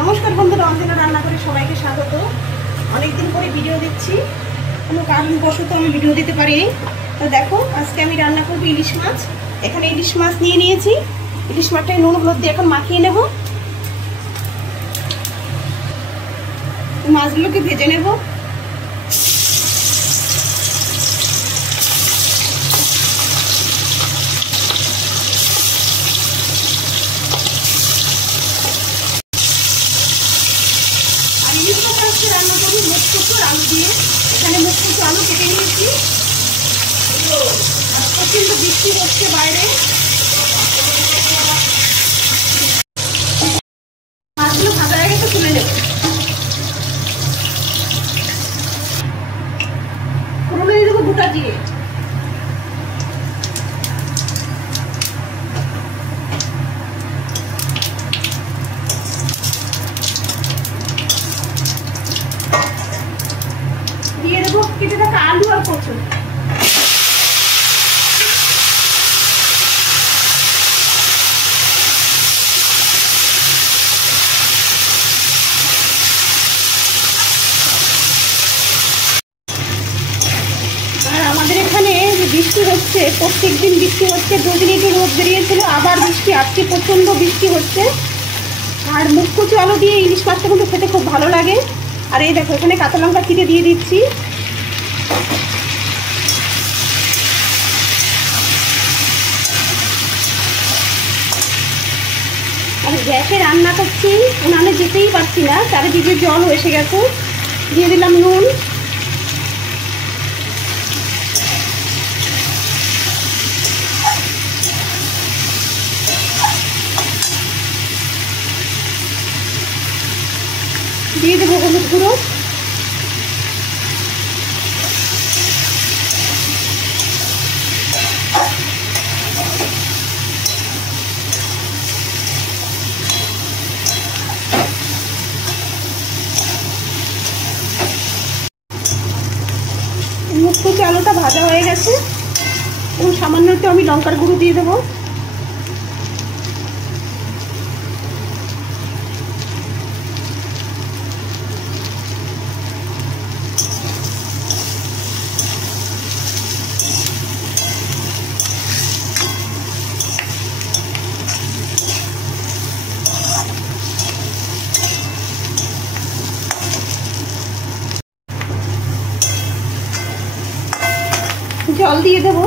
নমস্কার বন্ধুরা, অঞ্জনা রান্না করে সবাইকে স্বাগত। অনেকদিন পরে ভিডিও দিচ্ছি, কোনো কারণবশত আমি ভিডিও দিতে পারিনি। তো দেখো, আজকে আমি রান্না করবো ইলিশ মাছ। এখানে ইলিশ মাছ নিয়ে নিয়েছি। ইলিশ মাছটাই নুন হলুদ দিয়ে এখন মাখিয়ে নেব। মাছগুলোকে ভেজে নেব। রান্না করি মুখকচু আলু দিয়ে। এখানে মুখকচু আলু কেটে নিয়েছি। প্রচন্ড বৃষ্টি হচ্ছে বাইরে। মাছগুলো ভাজা হয়ে গেছে, তুলে নেব। ফোড়নে দিয়ে দেবো গোটা জিরে, দিয়ে দেবো কেটে থাকা আলু আর কচু। আর আমাদের এখানে যে বৃষ্টি হচ্ছে, প্রত্যেক দিন বৃষ্টি হচ্ছে। দুদিন একটু রোদ বেরিয়েছিল, আবার বৃষ্টি, আজকে প্রচণ্ড বৃষ্টি হচ্ছে। আর মুখকচু আলু দিয়ে ইলিশ মাছটা কিন্তু খেতে খুব ভালো লাগে। আর এই দেখো, এখানে কাঁচা লঙ্কা চিড়ে দিয়ে দিচ্ছি। আর গ্যাসে রান্না করছি, উনানে যেতেই পারছি না, চারিদিকে জল এসে গেছে। দিয়ে দিলাম নুন, দিয়ে দেবো হলুদ গুঁড়ো, মুখকচু আলুটা ভাজা হয়ে গেছে। এবং সামান্য একটু আমি লঙ্কার গুঁড়ো দিয়ে দেবো। জল দিয়ে দেবো।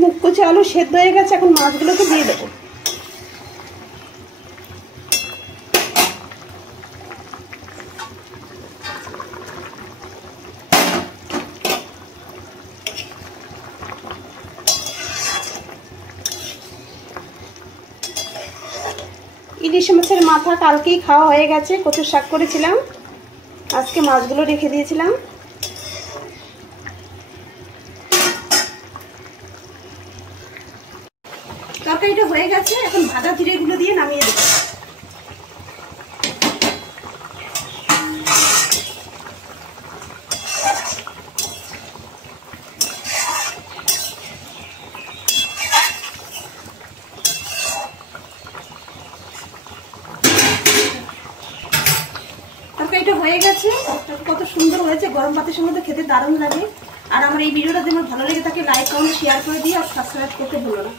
মুখকচু আলু সেদ্ধ হয়ে গেছে, এখন মাছগুলোকে দিয়ে দেবো। ইলিশ মাছের মাথা কালকেই খাওয়া হয়ে গেছে, কচুর শাক করেছিলাম, আজকে মাছগুলো রেখে দিয়েছিলাম। তরকারিটা হয়ে গেছে, এখন ভাজা জিরেগুলো দিয়ে নামিয়ে দেবো। তরকারিটা হয়ে গেছে, কত সুন্দর হয়েছে, গরম ভাতের সঙ্গে তো খেতে দারুণ লাগে। আর আমার এই ভিডিওটা যেমন ভালো লেগে থাকে, লাইক কমেন্ট শেয়ার করে দিয়ে আর সাবস্ক্রাইব করতে ভুলো না।